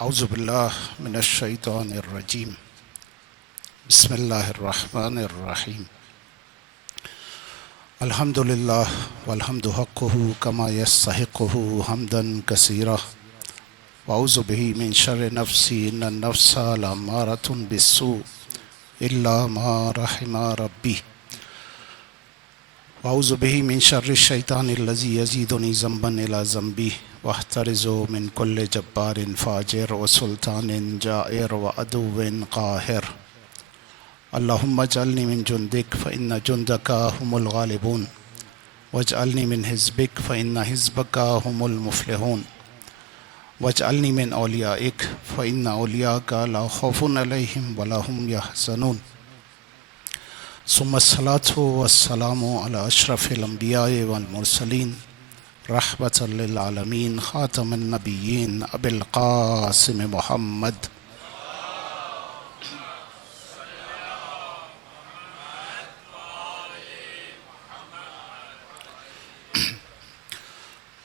اعوذ باللہ من الشیطان الرجیم بسم اللہ الرحمن الرحیم الحمد للہ والحمد حقہ کما یستحقہ حمدا کثیرا واعوذ بہ من شر نفسی ان النفس لامارۃ بالسوء الا ما رحم ربی واعوذ بہ من شر الشیطان الذی یزیدنی ذنبا الی ذنبی واحترز من کل جبار فاجر وسلطان جائر وعدو قاہر اللہم اجعلنی من جندک فإن جندک هم الغالبون واجعلنی من حزبک فإن حزبک هم المفلحون واجعلنی من اولیائک فإن اولیاءک لا خوف علیہم ولا هم یحزنون ثم الصلاة والسلام علی اشرف الانبیاء والمرسلین رحمة للعالمین خاتم النبیین ابی القاسم محمد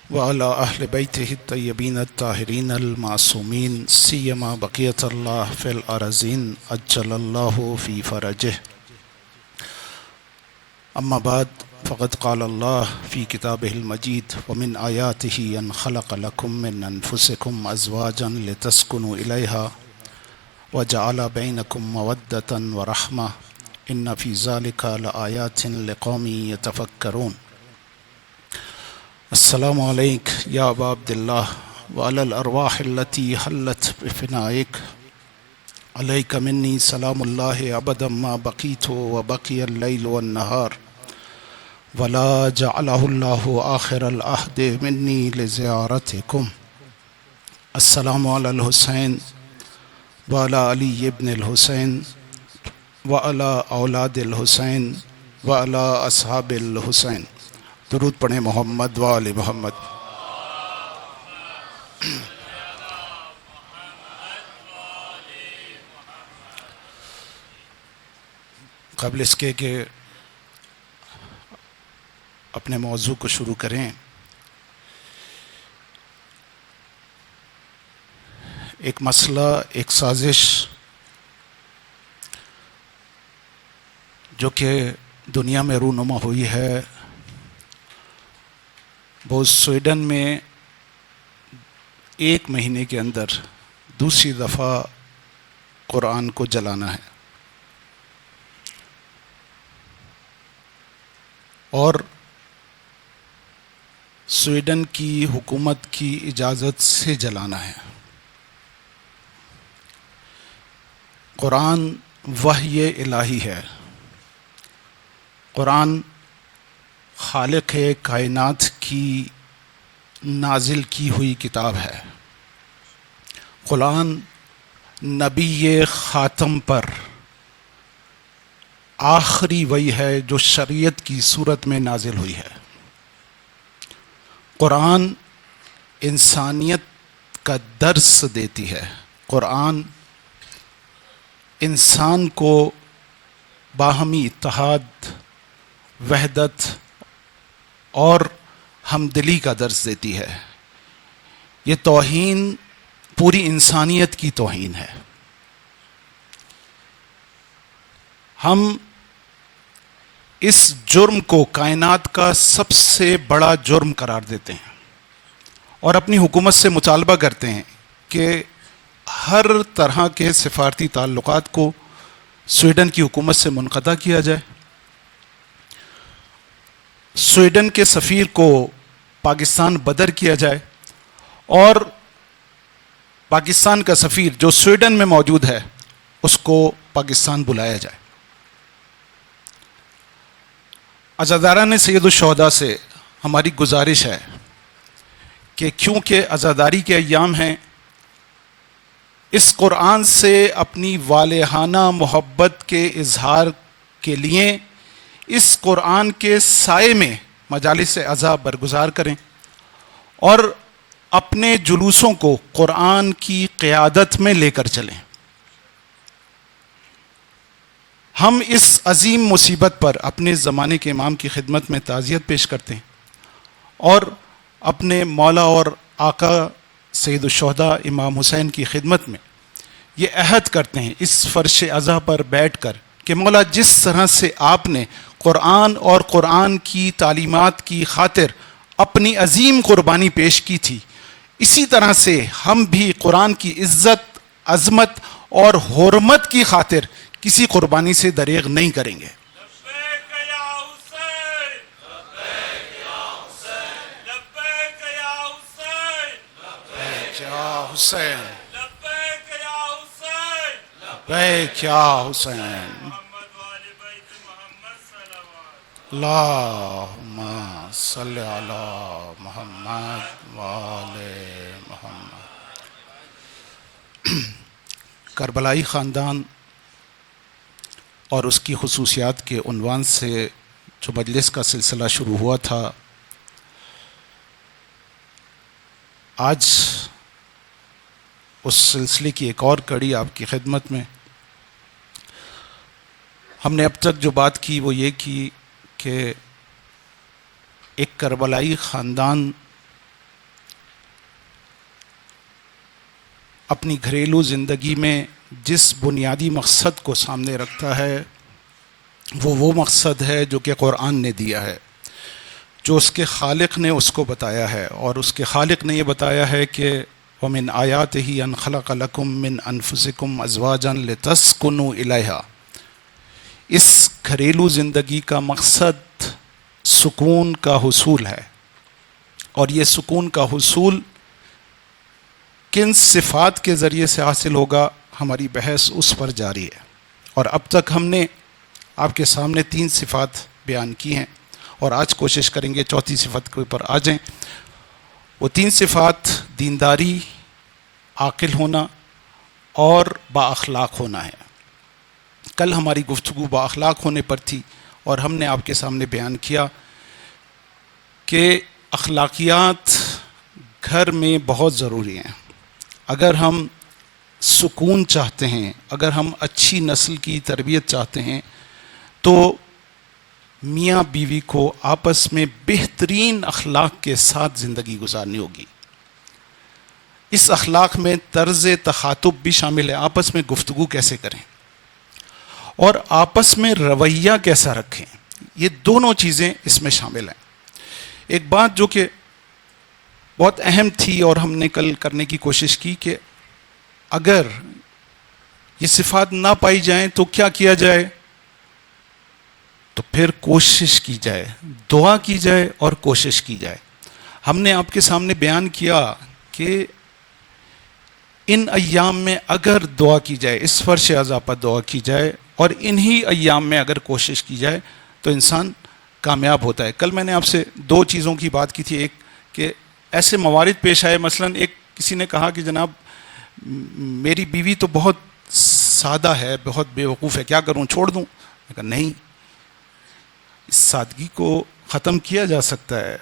وعلى أهل بيته الطيبين الطاهرين المعصومين سيما بقية الله في الأرضين أجل الله في فرجه أما بعد فقد قال الله في كتابه المجيد ومن آياته أن خلق لكم من أنفسكم أزواجا لتسكنوا إليها وجعل بينكم مودة ورحمة إن في ذلك لآيات لقوم يتفكرون السلام عليك يا أبا عبد الله وعلى الأرواح التي حلت بفنائك عليك مني سلام الله أبدا ما بقيت وبقي الليل والنهار ولا جعله الله آخر العهد مني لزيارتكم السلام على الحسين وعلى علي بن الحسين وعلى أولاد الحسين وعلى أصحاب الحسين درود پڑھیں محمد وآل محمد۔ قبل اس کے کہ اپنے موضوع کو شروع کریں، ایک مسئلہ، ایک سازش جو کہ دنیا میں رونما ہوئی ہے، وہ سویڈن میں ایک مہینے کے اندر دوسری دفعہ قرآن کو جلانا ہے، اور سویڈن کی حکومت کی اجازت سے جلانا ہے۔ قرآن وحی الہی ہے، قرآن خالق کائنات کی نازل کی ہوئی کتاب ہے۔ قرآن نبی خاتم پر آخری وحی ہے جو شریعت کی صورت میں نازل ہوئی ہے۔ قرآن انسانیت کا درس دیتی ہے۔ قرآن انسان کو باہمی اتحاد، وحدت اور ہمدلی کا درس دیتی ہے۔ یہ توہین پوری انسانیت کی توہین ہے۔ ہم اس جرم کو کائنات کا سب سے بڑا جرم قرار دیتے ہیں اور اپنی حکومت سے مطالبہ کرتے ہیں کہ ہر طرح کے سفارتی تعلقات کو سویڈن کی حکومت سے منقطع کیا جائے، سویڈن کے سفیر کو پاکستان بدر کیا جائے، اور پاکستان کا سفیر جو سویڈن میں موجود ہے اس کو پاکستان بلایا جائے۔ عزاداران سید الشہداء سے ہماری گزارش ہے کہ کیونکہ عزاداری کے ایام ہیں، اس قرآن سے اپنی والہانہ محبت کے اظہار کے لیے اس قرآن کے سائے میں مجالس عزا برگزار کریں اور اپنے جلوسوں کو قرآن کی قیادت میں لے کر چلیں۔ ہم اس عظیم مصیبت پر اپنے زمانے کے امام کی خدمت میں تعزیت پیش کرتے ہیں اور اپنے مولا اور آقا سید الشہداء امام حسین کی خدمت میں یہ عہد کرتے ہیں اس فرش عزا پر بیٹھ کر کہ مولا جس طرح سے آپ نے قرآن اور قرآن کی تعلیمات کی خاطر اپنی عظیم قربانی پیش کی تھی، اسی طرح سے ہم بھی قرآن کی عزت، عظمت اور حرمت کی خاطر کسی قربانی سے دریغ نہیں کریں گے۔ حسین لبیک یا حسین، اللہم صلی علی محمد وآل محمد۔ کربلائی خاندان اور اس کی خصوصیات کے عنوان سے جو مجلس کا سلسلہ شروع ہوا تھا، آج اس سلسلے کی ایک اور کڑی آپ کی خدمت میں۔ ہم نے اب تک جو بات کی وہ یہ کی کہ ایک کربلائی خاندان اپنی گھریلو زندگی میں جس بنیادی مقصد کو سامنے رکھتا ہے وہ مقصد ہے جو کہ قرآن نے دیا ہے، جو اس کے خالق نے اس کو بتایا ہے، اور اس کے خالق نے یہ بتایا ہے کہ وَمِنْ آيَاتِهِ أَنْ خَلَقَ لَكُم مِّنْ أَنفُسِكُمْ أَزْوَاجًا لِتَسْكُنُوا إِلَيْهَا۔ اس گھریلو زندگی کا مقصد سکون کا حصول ہے، اور یہ سکون کا حصول کن صفات کے ذریعے سے حاصل ہوگا، ہماری بحث اس پر جاری ہے، اور اب تک ہم نے آپ کے سامنے 3 صفات بیان کی ہیں، اور آج کوشش کریں گے چوتھی صفت کے اوپر آ جائیں۔ وہ 3 صفات دینداری، عاقل ہونا اور با اخلاق ہونا ہے۔ کل ہماری گفتگو با اخلاق ہونے پر تھی، اور ہم نے آپ کے سامنے بیان کیا کہ اخلاقیات گھر میں بہت ضروری ہیں۔ اگر ہم سکون چاہتے ہیں، اگر ہم اچھی نسل کی تربیت چاہتے ہیں، تو میاں بیوی کو آپس میں بہترین اخلاق کے ساتھ زندگی گزارنی ہوگی۔ اس اخلاق میں طرز تخاطب بھی شامل ہے، آپس میں گفتگو کیسے کریں اور آپس میں رویہ کیسا رکھیں، یہ دونوں چیزیں اس میں شامل ہیں۔ ایک بات جو کہ بہت اہم تھی اور ہم نے کل کرنے کی کوشش کی کہ اگر یہ صفات نہ پائی جائیں تو کیا کیا جائے؟ تو پھر کوشش کی جائے، دعا کی جائے اور کوشش کی جائے۔ ہم نے آپ کے سامنے بیان کیا کہ ان ایام میں اگر دعا کی جائے، اس فرش عزا پر دعا کی جائے اور انہی ایام میں اگر کوشش کی جائے تو انسان کامیاب ہوتا ہے۔ کل میں نے آپ سے 2 چیزوں کی بات کی تھی، ایک کہ ایسے موارد پیش آئے، مثلا ایک کسی نے کہا کہ جناب میری بیوی تو بہت سادہ ہے، بہت بے وقوف ہے، کیا کروں، چھوڑ دوں؟ میں کہا نہیں، اس سادگی کو ختم کیا جا سکتا ہے،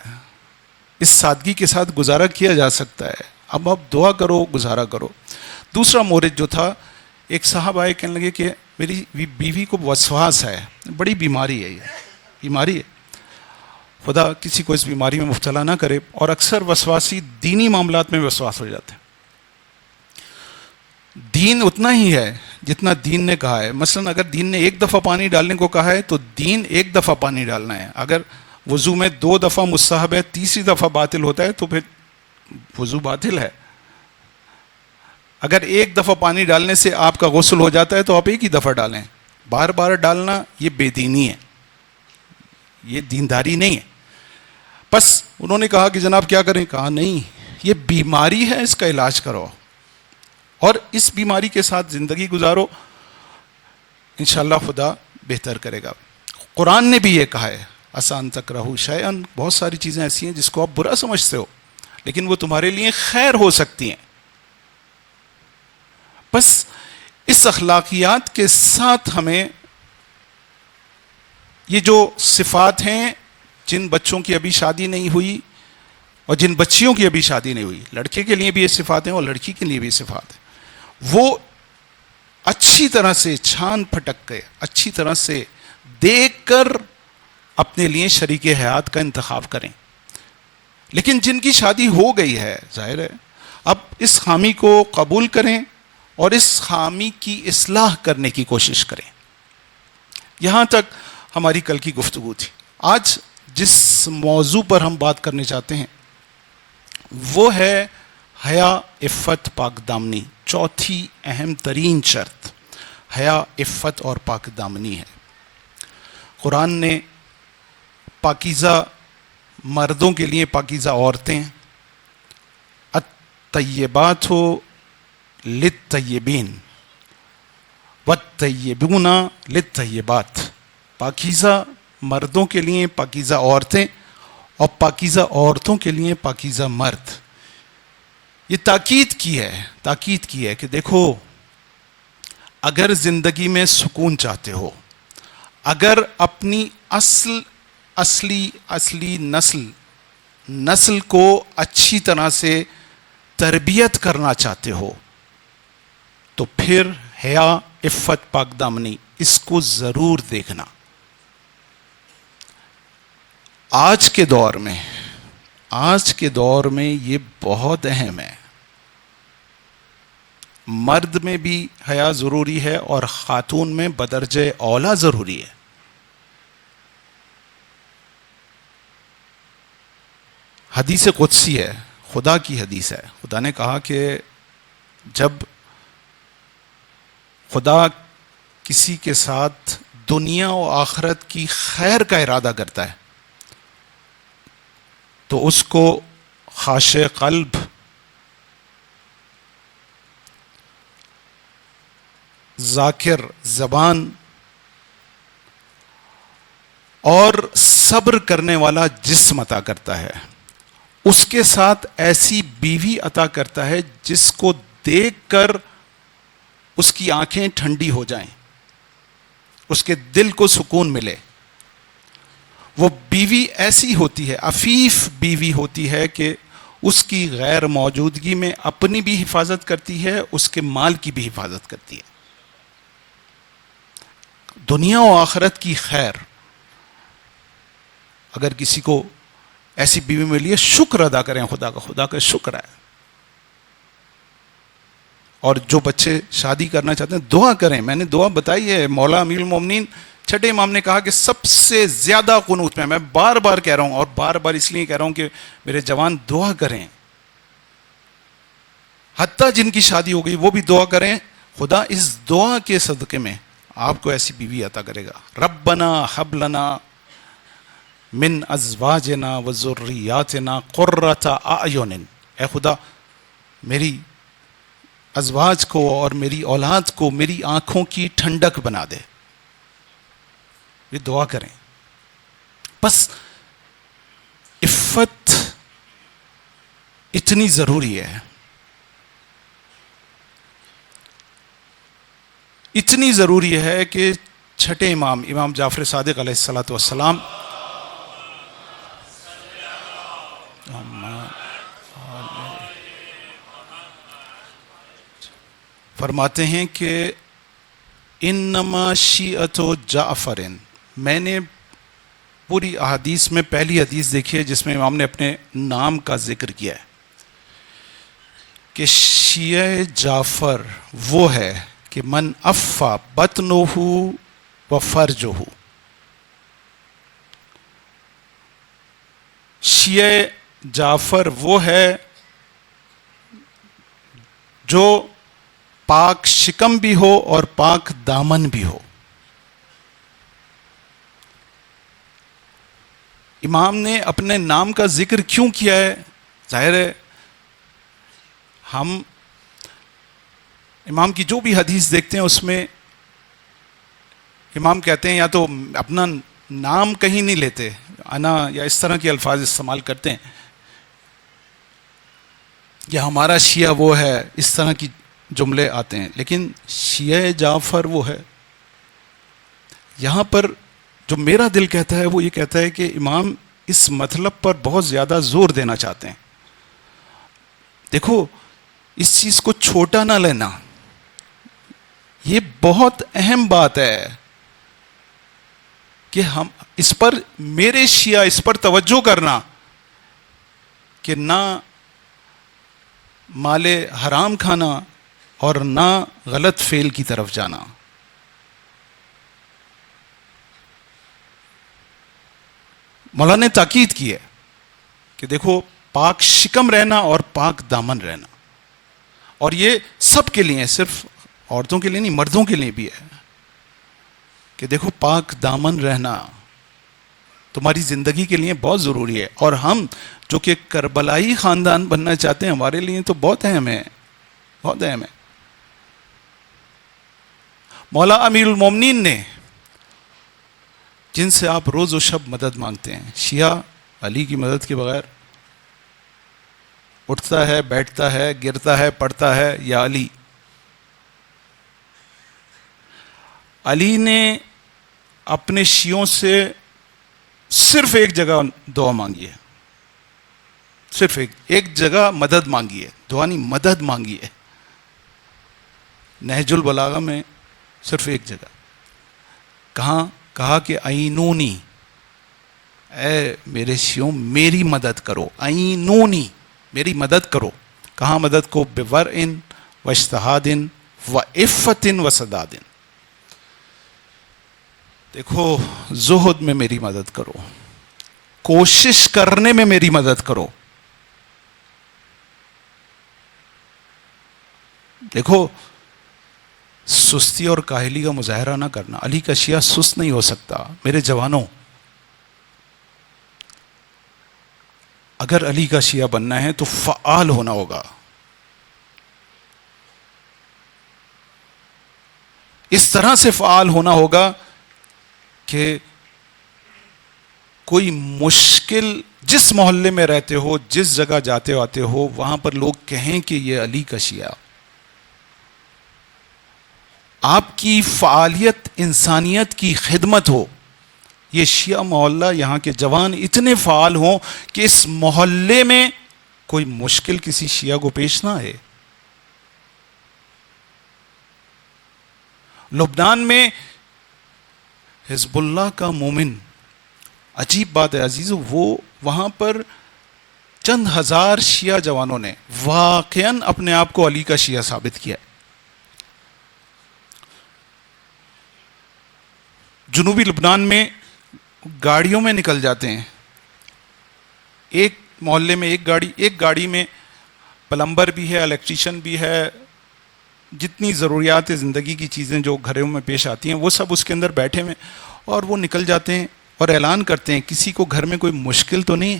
اس سادگی کے ساتھ گزارا کیا جا سکتا ہے، اب آپ دعا کرو، گزارا کرو۔ دوسرا مورد جو تھا، ایک صاحب آئے کہنے لگے کہ میری بیوی کو وسواس ہے، بڑی بیماری ہے، یہ بیماری ہے، خدا کسی کو اس بیماری میں مبتلا نہ کرے، اور اکثر وسواسی دینی معاملات میں وسواس ہو جاتے ہیں۔ دین اتنا ہی ہے جتنا دین نے کہا ہے، مثلا اگر دین نے 1 دفعہ پانی ڈالنے کو کہا ہے تو دین 1 دفعہ پانی ڈالنا ہے۔ اگر وضو میں 2 دفعہ مستحب ہے، تیسری دفعہ باطل ہوتا ہے تو پھر وضو باطل ہے۔ اگر 1 دفعہ پانی ڈالنے سے آپ کا غسل ہو جاتا ہے تو آپ 1 ہی دفعہ ڈالیں، بار بار ڈالنا یہ بے دینی ہے، یہ دینداری نہیں ہے۔ بس انہوں نے کہا کہ جناب کیا کریں؟ کہا نہیں، یہ بیماری ہے، اس کا علاج کرو اور اس بیماری کے ساتھ زندگی گزارو، انشاءاللہ خدا بہتر کرے گا۔ قرآن نے بھی یہ کہا ہے، آسان تکرہو شیئن، بہت ساری چیزیں ایسی ہیں جس کو آپ برا سمجھتے ہو لیکن وہ تمہارے لیے خیر ہو سکتی ہیں۔ بس اس اخلاقیات کے ساتھ ہمیں یہ جو صفات ہیں، جن بچوں کی ابھی شادی نہیں ہوئی اور جن بچیوں کی ابھی شادی نہیں ہوئی، لڑکے کے لیے بھی یہ صفات ہیں اور لڑکی کے لیے بھی یہ صفات ہیں، وہ اچھی طرح سے چھان پھٹک کے، اچھی طرح سے دیکھ کر اپنے لیے شریک حیات کا انتخاب کریں۔ لیکن جن کی شادی ہو گئی ہے، ظاہر ہے اب اس خامی کو قبول کریں اور اس خامی کی اصلاح کرنے کی کوشش کریں. یہاں تک ہماری کل کی گفتگو تھی. آج جس موضوع پر ہم بات کرنے چاہتے ہیں وہ ہے حیا، عفت، پاک دامنی. چوتھی اہم ترین شرط حیا، عفت اور پاک دامنی ہے. قرآن نے پاکیزہ مردوں کے لیے پاکیزہ عورتیں، الطیبات للطیبین والطیبون للطیبات، پاکیزہ مردوں کے لیے پاکیزہ عورتیں اور پاکیزہ عورتوں کے لیے پاکیزہ مرد. یہ تاکید کی ہے کہ دیکھو، اگر زندگی میں سکون چاہتے ہو، اگر اپنی اصلی نسل کو اچھی طرح سے تربیت کرنا چاہتے ہو تو پھر حیا، عفت، پاک دامنی اس کو ضرور دیکھنا. آج کے دور میں یہ بہت اہم ہے. مرد میں بھی حیا ضروری ہے اور خاتون میں بدرجہ اولا ضروری ہے. حدیث قدسی ہے، خدا کی حدیث ہے. خدا نے کہا کہ جب خدا کسی کے ساتھ دنیا و آخرت کی خیر کا ارادہ کرتا ہے تو اس کو خاشع قلب، ذاکر زبان اور صبر کرنے والا جسم عطا کرتا ہے. اس کے ساتھ ایسی بیوی عطا کرتا ہے جس کو دیکھ کر اس کی آنکھیں ٹھنڈی ہو جائیں، اس کے دل کو سکون ملے. وہ بیوی ایسی ہوتی ہے، عفیف بیوی ہوتی ہے کہ اس کی غیر موجودگی میں اپنی بھی حفاظت کرتی ہے، اس کے مال کی بھی حفاظت کرتی ہے. دنیا و آخرت کی خیر اگر کسی کو ایسی بیوی ملی ہے، شکر ادا کریں خدا کا شکر ہے. اور جو بچے شادی کرنا چاہتے ہیں دعا کریں. میں نے دعا بتائی ہے، مولا امیر المومنین چھٹے امام نے کہا کہ سب سے زیادہ قنوت میں بار بار کہہ رہا ہوں، اور بار بار اس لیے کہہ رہا ہوں کہ میرے جوان دعا کریں. حتیٰ جن کی شادی ہو گئی وہ بھی دعا کریں. خدا اس دعا کے صدقے میں آپ کو ایسی بیوی عطا کرے گا. ربنا حب لنا من ازواجنا و ذریاتنا قرۃ اعین. اے خدا میری ازواج کو اور میری اولاد کو میری آنکھوں کی ٹھنڈک بنا دے. یہ دعا کریں. بس عفت اتنی ضروری ہے، اتنی ضروری ہے کہ چھٹے امام جعفر صادق علیہ الصلوۃ والسلام فرماتے ہیں کہ انما شیعت جعفر، میں نے پوری احادیث میں پہلی حدیث دیکھی ہے جس میں امام نے اپنے نام کا ذکر کیا ہے کہ شیعہ جعفر وہ ہے کہ من افا بطنہ و فرجہ. شیعہ جعفر وہ ہے جو پاک شکم بھی ہو اور پاک دامن بھی ہو. امام نے اپنے نام کا ذکر کیوں کیا ہے؟ ظاہر ہے ہم امام کی جو بھی حدیث دیکھتے ہیں اس میں امام کہتے ہیں یا تو اپنا نام کہیں نہیں لیتے، انا یا اس طرح کے الفاظ استعمال کرتے ہیں، یا ہمارا شیعہ وہ ہے، اس طرح کی جملے آتے ہیں. لیکن شیعہ جعفر وہ ہے. یہاں پر جو میرا دل کہتا ہے وہ یہ کہتا ہے کہ امام اس مطلب پر بہت زیادہ زور دینا چاہتے ہیں. دیکھو اس چیز کو چھوٹا نہ لینا، یہ بہت اہم بات ہے کہ ہم اس پر، میرے شیعہ اس پر توجہ کرنا کہ نہ مال حرام کھانا اور نہ غلط فعل کی طرف جانا. مولانا نے تاکید کی ہے کہ دیکھو پاک شکم رہنا اور پاک دامن رہنا، اور یہ سب کے لیے، صرف عورتوں کے لیے نہیں، مردوں کے لیے بھی ہے کہ دیکھو پاک دامن رہنا تمہاری زندگی کے لیے بہت ضروری ہے. اور ہم جو کہ کربلائی خاندان بننا چاہتے ہیں، ہمارے لیے تو بہت اہم ہے، بہت اہم ہے. مولا امیر المومنین نے، جن سے آپ روز و شب مدد مانگتے ہیں، شیعہ علی کی مدد کے بغیر اٹھتا ہے، بیٹھتا ہے، گرتا ہے، پڑتا ہے، یا علی. علی نے اپنے شیعوں سے صرف ایک جگہ دعا مانگی ہے، صرف ایک جگہ مدد مانگی ہے، دعا نہیں، مدد مانگی ہے. نہج البلاغہ میں صرف ایک جگہ کہا کہ عینونی، اے میرے شیعوں میری مدد کرو، عینونی میری مدد کرو. کہاں مدد کو؟ بورئن و اجتہاد و عفت و سداد. دیکھو زہد میں میری مدد کرو، کوشش کرنے میں میری مدد کرو. دیکھو سستی اور کاہلی کا مظاہرہ نہ کرنا. علی کا شیعہ سست نہیں ہو سکتا. میرے جوانوں، اگر علی کا شیعہ بننا ہے تو فعال ہونا ہوگا. اس طرح سے فعال ہونا ہوگا کہ کوئی مشکل، جس محلے میں رہتے ہو، جس جگہ جاتے آتے ہو، وہاں پر لوگ کہیں کہ یہ علی کا شیعہ. آپ کی فعالیت انسانیت کی خدمت ہو. یہ شیعہ محلہ، یہاں کے جوان اتنے فعال ہوں کہ اس محلے میں کوئی مشکل کسی شیعہ کو پیش نہ آئے. لبنان میں حزب اللہ کا مومن، عجیب بات ہے عزیزو، وہ وہاں پر چند ہزار شیعہ جوانوں نے واقعاً اپنے آپ کو علی کا شیعہ ثابت کیا. جنوبی لبنان میں گاڑیوں میں نکل جاتے ہیں، ایک محلے میں ایک گاڑی میں پلمبر بھی ہے، الیکٹریشین بھی ہے، جتنی ضروریات زندگی کی چیزیں جو گھروں میں پیش آتی ہیں وہ سب اس کے اندر بیٹھے ہوئے، اور وہ نکل جاتے ہیں اور اعلان کرتے ہیں کسی کو گھر میں کوئی مشکل تو نہیں ہے.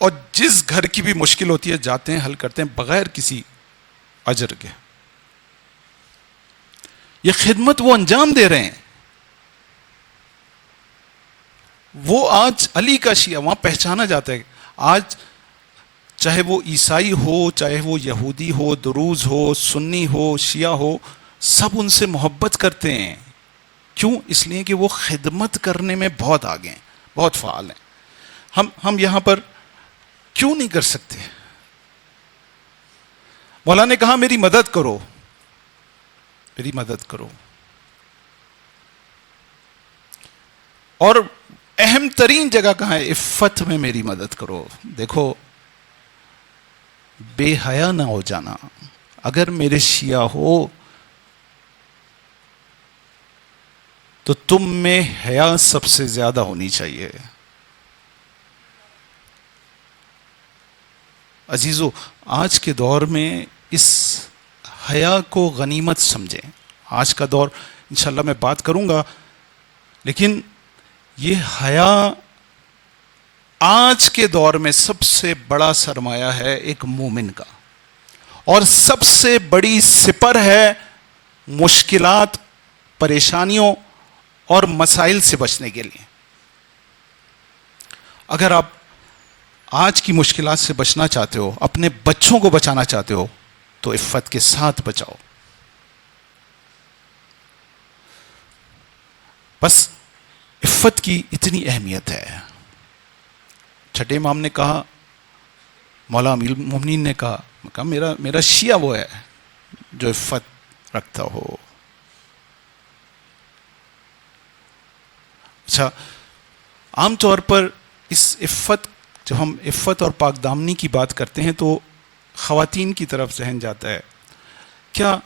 اور جس گھر کی بھی مشکل ہوتی ہے جاتے ہیں، حل کرتے ہیں بغیر کسی اجر کے. یہ خدمت وہ انجام دے رہے ہیں. وہ آج علی کا شیعہ وہاں پہچانا جاتا ہے. آج چاہے وہ عیسائی ہو، چاہے وہ یہودی ہو، دروز ہو، سنی ہو، شیعہ ہو، سب ان سے محبت کرتے ہیں. کیوں؟ اس لیے کہ وہ خدمت کرنے میں بہت آگے ہیں، بہت فعال ہیں. ہم یہاں پر کیوں نہیں کر سکتے؟ مولا نے کہا میری مدد کرو، میری مدد کرو. اور اہم ترین جگہ کہاں ہے؟ عفت میں میری مدد کرو. دیکھو بے حیا نہ ہو جانا. اگر میرے شیعہ ہو تو تم میں حیا سب سے زیادہ ہونی چاہیے. عزیزو آج کے دور میں اس حیا کو غنیمت سمجھیں. آج کا دور انشاءاللہ میں بات کروں گا، لیکن یہ حیا آج کے دور میں سب سے بڑا سرمایہ ہے ایک مومن کا، اور سب سے بڑی سپر ہے مشکلات، پریشانیوں اور مسائل سے بچنے کے لیے. اگر آپ آج کی مشکلات سے بچنا چاہتے ہو، اپنے بچوں کو بچانا چاہتے ہو، تو عفت کے ساتھ بچاؤ. بس عفت کی اتنی اہمیت ہے. چھٹے امام نے کہا، مولا امیر المومنین نے کہا میرا شیعہ وہ ہے جو عفت رکھتا ہو. اچھا، عام طور پر اس عفت جب ہم عفت اور پاک دامنی کی بات کرتے ہیں تو خواتین کی طرف ذہن جاتا ہے. کیا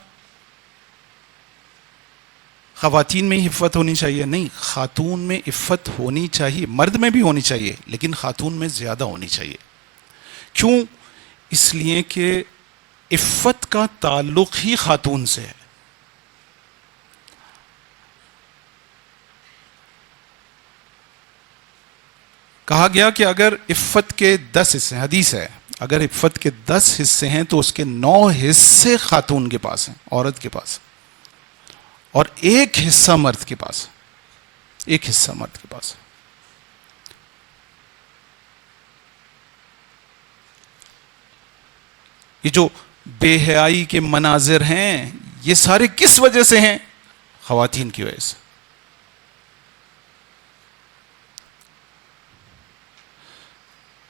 خواتین میں ہی عفت ہونی چاہیے؟ نہیں، خاتون میں عفت ہونی چاہیے، مرد میں بھی ہونی چاہیے، لیکن خاتون میں زیادہ ہونی چاہیے. کیوں؟ اس لیے کہ عفت کا تعلق ہی خاتون سے ہے. کہا گیا کہ اگر عفت کے 10 حصے، حدیث ہے، اگر عفت کے 10 حصے ہیں تو اس کے 9 حصے خاتون کے پاس ہیں، عورت کے پاس، اور 1 حصہ مرد کے پاس، 1 حصہ مرد کے پاس. یہ جو بے حیائی کے مناظر ہیں یہ سارے کس وجہ سے ہیں؟ خواتین کی وجہ سے.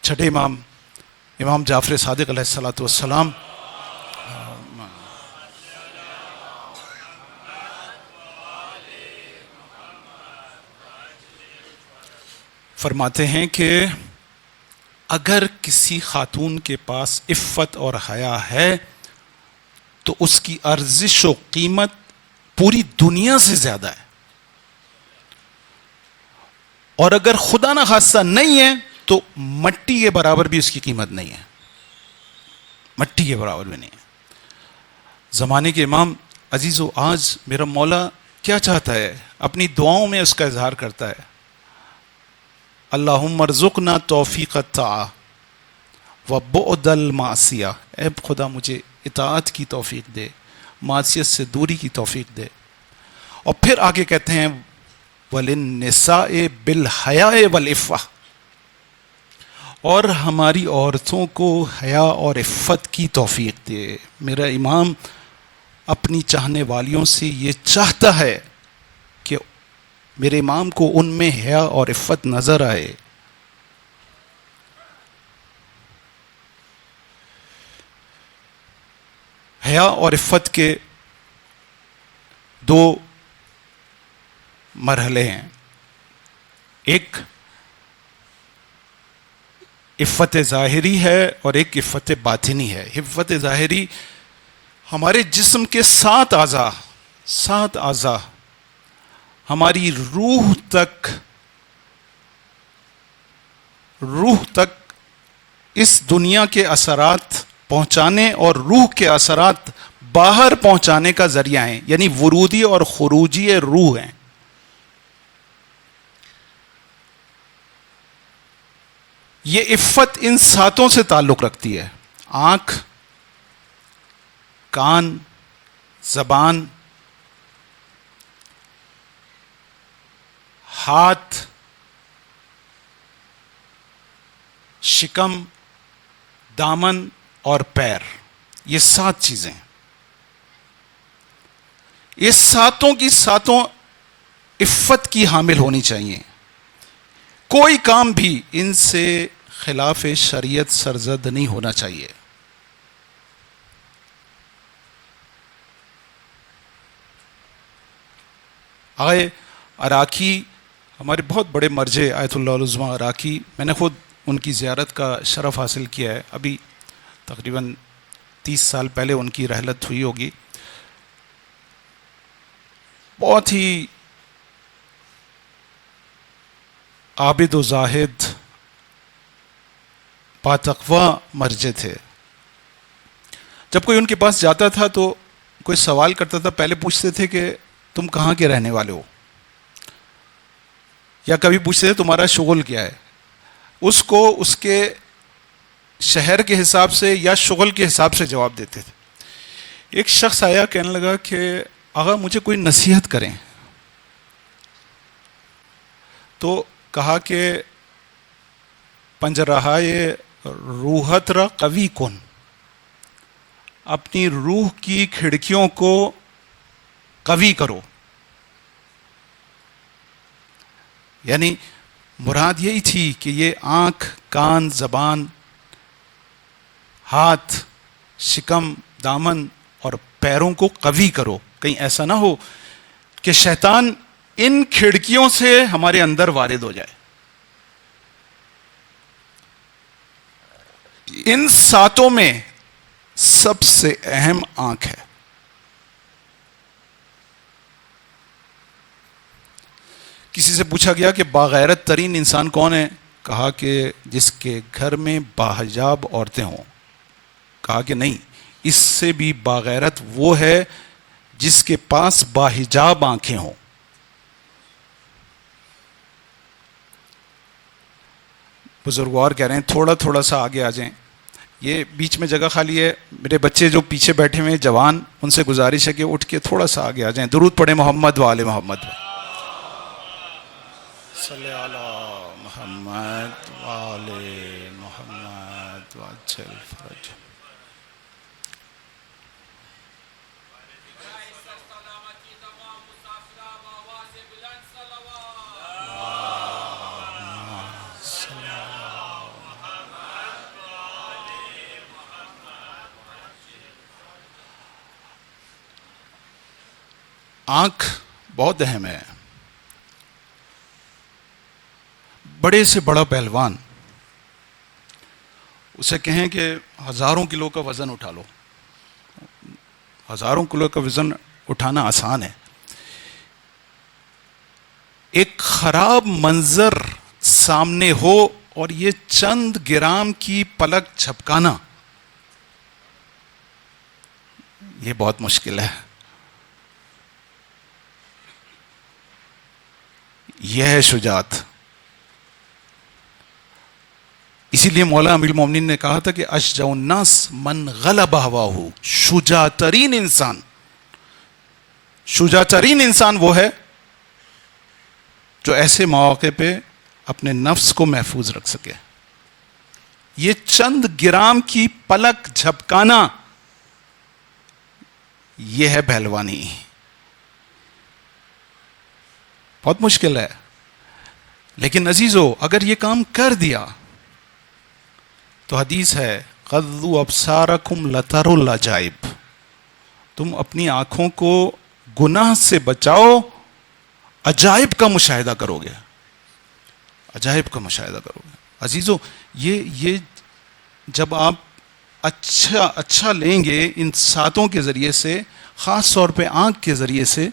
چھٹے امام، امام جعفر صادق علیہ الصلوۃ والسلام فرماتے ہیں کہ اگر کسی خاتون کے پاس عفت اور حیا ہے تو اس کی ارزش و قیمت پوری دنیا سے زیادہ ہے، اور اگر خدا نہ خواستہ نہیں ہے تو مٹی کے برابر بھی اس کی قیمت نہیں ہے، مٹی کے برابر بھی نہیں ہے. زمانے کے امام عزیزو، آج میرا مولا کیا چاہتا ہے؟ اپنی دعاؤں میں اس کا اظہار کرتا ہے، اللہم ارزقنا توفیق الطاعہ وبعد المعصیہ، اے خدا مجھے اطاعت کی توفیق دے، معصیت سے دوری کی توفیق دے. اور پھر آگے کہتے ہیں وَلِلنِّسَاءِ بِالْحَیَاءِ وَالْعِفَّةِ، اور ہماری عورتوں کو حیا اور عفت کی توفیق دے. میرا امام اپنی چاہنے والیوں سے یہ چاہتا ہے کہ میرے امام کو ان میں حیا اور عفت نظر آئے. حیا اور عفت کے 2 مرحلے ہیں. ایک عفت ظاہری ہے اور ایک عفت باطنی ہے. عفت ظاہری ہمارے جسم کے 7 اعضاء ہماری روح تک اس دنیا کے اثرات پہنچانے اور روح کے اثرات باہر پہنچانے کا ذریعہ ہیں، یعنی ورودی اور خروجی روح ہیں. یہ عفت ان 7 سے تعلق رکھتی ہے: آنکھ، کان، زبان، ہاتھ، شکم، دامن اور پیر. یہ 7 چیزیں، یہ 7 کی 7 عفت کی حامل ہونی چاہیے. کوئی کام بھی ان سے خلاف شریعت سرزد نہیں ہونا چاہیے. آئے عراقی، ہمارے بہت بڑے مرجع آیت اللہ العظمیٰ عراقی، میں نے خود ان کی زیارت کا شرف حاصل کیا ہے. ابھی تقریباً 30 سال پہلے ان کی رحلت ہوئی ہوگی. بہت ہی عابد و زاہد، باتقویٰ مرجع تھے. جب کوئی ان کے پاس جاتا تھا تو کوئی سوال کرتا تھا، پہلے پوچھتے تھے کہ تم کہاں کے رہنے والے ہو، یا کبھی پوچھتے تھے تمہارا شغل کیا ہے. اس کو اس کے شہر کے حساب سے یا شغل کے حساب سے جواب دیتے تھے. ایک شخص آیا، کہنے لگا کہ آغا مجھے کوئی نصیحت کریں. تو کہا کہ پنجرہائے روحت را قوی کن، اپنی روح کی کھڑکیوں کو قوی کرو. یعنی مراد یہی تھی کہ یہ آنکھ، کان، زبان، ہاتھ، شکم، دامن اور پیروں کو قوی کرو. کہیں ایسا نہ ہو کہ شیطان ان کھڑکیوں سے ہمارے اندر وارد ہو جائے. ان ساتوں میں سب سے اہم آنکھ ہے. کسی سے پوچھا گیا کہ باغیرت ترین انسان کون ہے؟ کہا کہ جس کے گھر میں باحجاب عورتیں ہوں. کہا کہ نہیں، اس سے بھی باغیرت وہ ہے جس کے پاس باحجاب آنکھیں ہوں. بزرگوار کہہ رہے ہیں تھوڑا تھوڑا سا آگے آ جائیں. یہ بیچ میں جگہ خالی ہے. میرے بچے جو پیچھے بیٹھے ہوئے جوان، ان سے گزارش ہے کہ اٹھ کے تھوڑا سا آگے آ جائیں. درود پڑھیں محمد و آل محمد. صلی علی محمد و آل محمد وعجل فرج. آنکھ بہت اہم ہے. بڑے سے بڑا پہلوان، اسے کہیں کہ 1000 کلو کا وزن اٹھا لو. 1000 کلو کا وزن اٹھانا آسان ہے. ایک خراب منظر سامنے ہو اور یہ چند گرام کی پلک جھپکانا، یہ بہت مشکل ہے. یہ ہے شجاعت. اسی لیے مولانا امیر المومنین نے کہا تھا کہ اشجع الناس من غلب ہواہ. شجاع ترین انسان، شجاع ترین انسان وہ ہے جو ایسے مواقع پہ اپنے نفس کو محفوظ رکھ سکے. یہ چند گرام کی پلک جھپکانا، یہ ہے پہلوانی. بہت مشکل ہے، لیکن عزیزو اگر یہ کام کر دیا تو حدیث ہے غضوا ابصارکم لتروا العجائب. تم اپنی آنکھوں کو گناہ سے بچاؤ، عجائب کا مشاہدہ کرو گے. عجائب کا مشاہدہ کرو گے. عزیزو یہ جب آپ اچھا لیں گے ان ساتوں کے ذریعے سے، خاص طور پہ آنکھ کے ذریعے سے،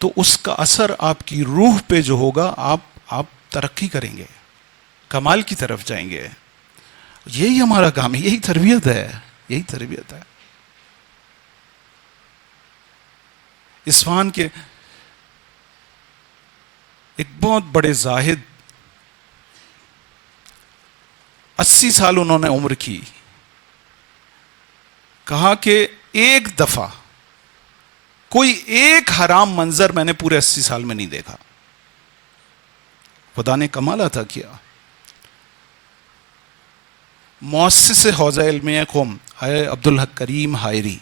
تو اس کا اثر آپ کی روح پہ جو ہوگا، آپ ترقی کریں گے، کمال کی طرف جائیں گے. یہی ہمارا کام ہے، یہی تربیت ہے، یہی تربیت ہے. اصفہان کے ایک بہت بڑے زاہد، 80 سال انہوں نے عمر کی. کہا کہ ایک دفعہ کوئی ایک حرام منظر میں نے پورے 80 سال میں نہیں دیکھا. خدا نے کمال عطا کیا. مؤسس حوزہ علمیہ قوم ہے عبدالحق کریم حائری.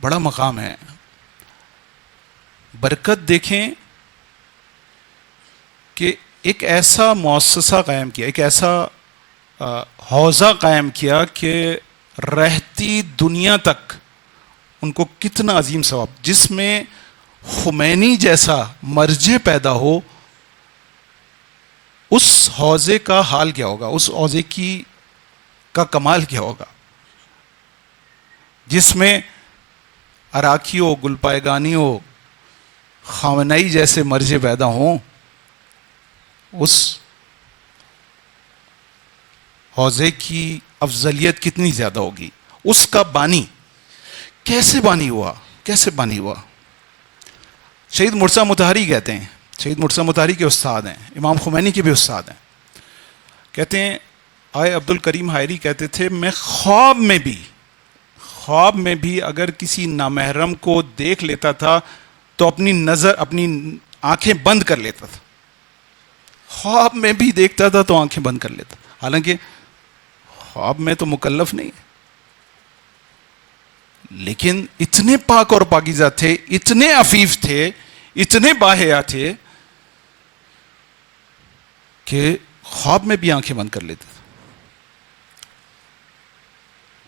بڑا مقام ہے. برکت دیکھیں کہ ایک ایسا مؤسسہ قائم کیا، ایک ایسا حوزہ قائم کیا کہ رہتی دنیا تک ان کو کتنا عظیم ثواب، جس میں خمینی جیسا مرجع پیدا ہو. اس حوزے کا حال کیا ہوگا، اس حوزے کا کمال کیا ہوگا، جس میں عراقی ہو، گلپائگانی ہو، خامنئی جیسے مرجع پیدا ہوں. اس حوزے کی افضلیت کتنی زیادہ ہوگی. اس کا بانی کیسے بانی ہوا، کیسے بانی ہوا. شہید مرزا مطہری کہتے ہیں، شہید مرزا مطہری کے استاد ہیں، امام خمینی کے بھی استاد ہیں. کہتے ہیں آئے عبد الکریم حائری کہتے تھے میں خواب میں بھی اگر کسی نامحرم کو دیکھ لیتا تھا تو اپنی آنکھیں بند کر لیتا تھا. خواب میں بھی دیکھتا تھا تو آنکھیں بند کر لیتا. حالانکہ خواب میں تو مکلف نہیں ہے، لیکن اتنے پاک اور پاکیزہ تھے، اتنے عفیف تھے، اتنے باحیا تھے کہ خواب میں بھی آنکھیں بند کر لیتے تھے.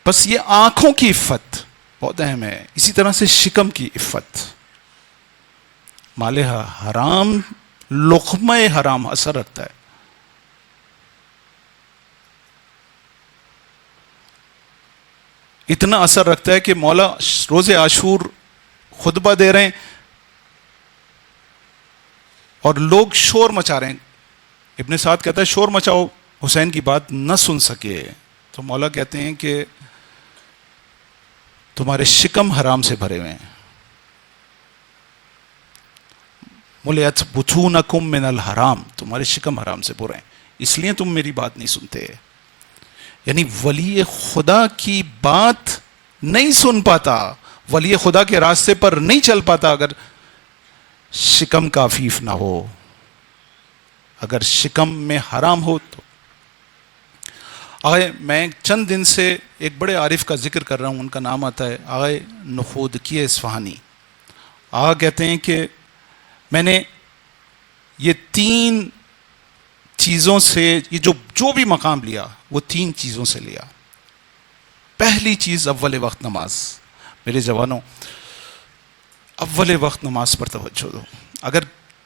بس یہ آنکھوں کی عفت بہت اہم ہے. اسی طرح سے شکم کی عفت. مال حرام، لقمہ حرام اثر رکھتا ہے. اتنا اثر رکھتا ہے کہ مولا روز عاشور خطبہ دے رہے ہیں اور لوگ شور مچا رہے ہیں. ابن سعد کہتا ہے شور مچاؤ، حسین کی بات نہ سن سکے. تو مولا کہتے ہیں کہ تمہارے شکم حرام سے بھرے ہوئے ہیں. ملئت بطونکم من الحرام، تمہارے شکم حرام سے بھرے ہیں، اس لیے تم میری بات نہیں سنتے. یعنی ولی خدا کی بات نہیں سن پاتا، ولی خدا کے راستے پر نہیں چل پاتا اگر شکم کا عفیف نہ ہو، اگر شکم میں حرام ہو تو. آگے میں چند دن سے ایک بڑے عارف کا ذکر کر رہا ہوں، ان کا نام آتا ہے آغا نخودکی اصفہانی. آغا کہتے ہیں کہ میں نے یہ 3 چیزوں سے، یہ جو بھی مقام لیا وہ 3 چیزوں سے لیا. پہلی چیز اول وقت نماز. میرے جوانوں، اول وقت نماز پر توجہ دو. اگر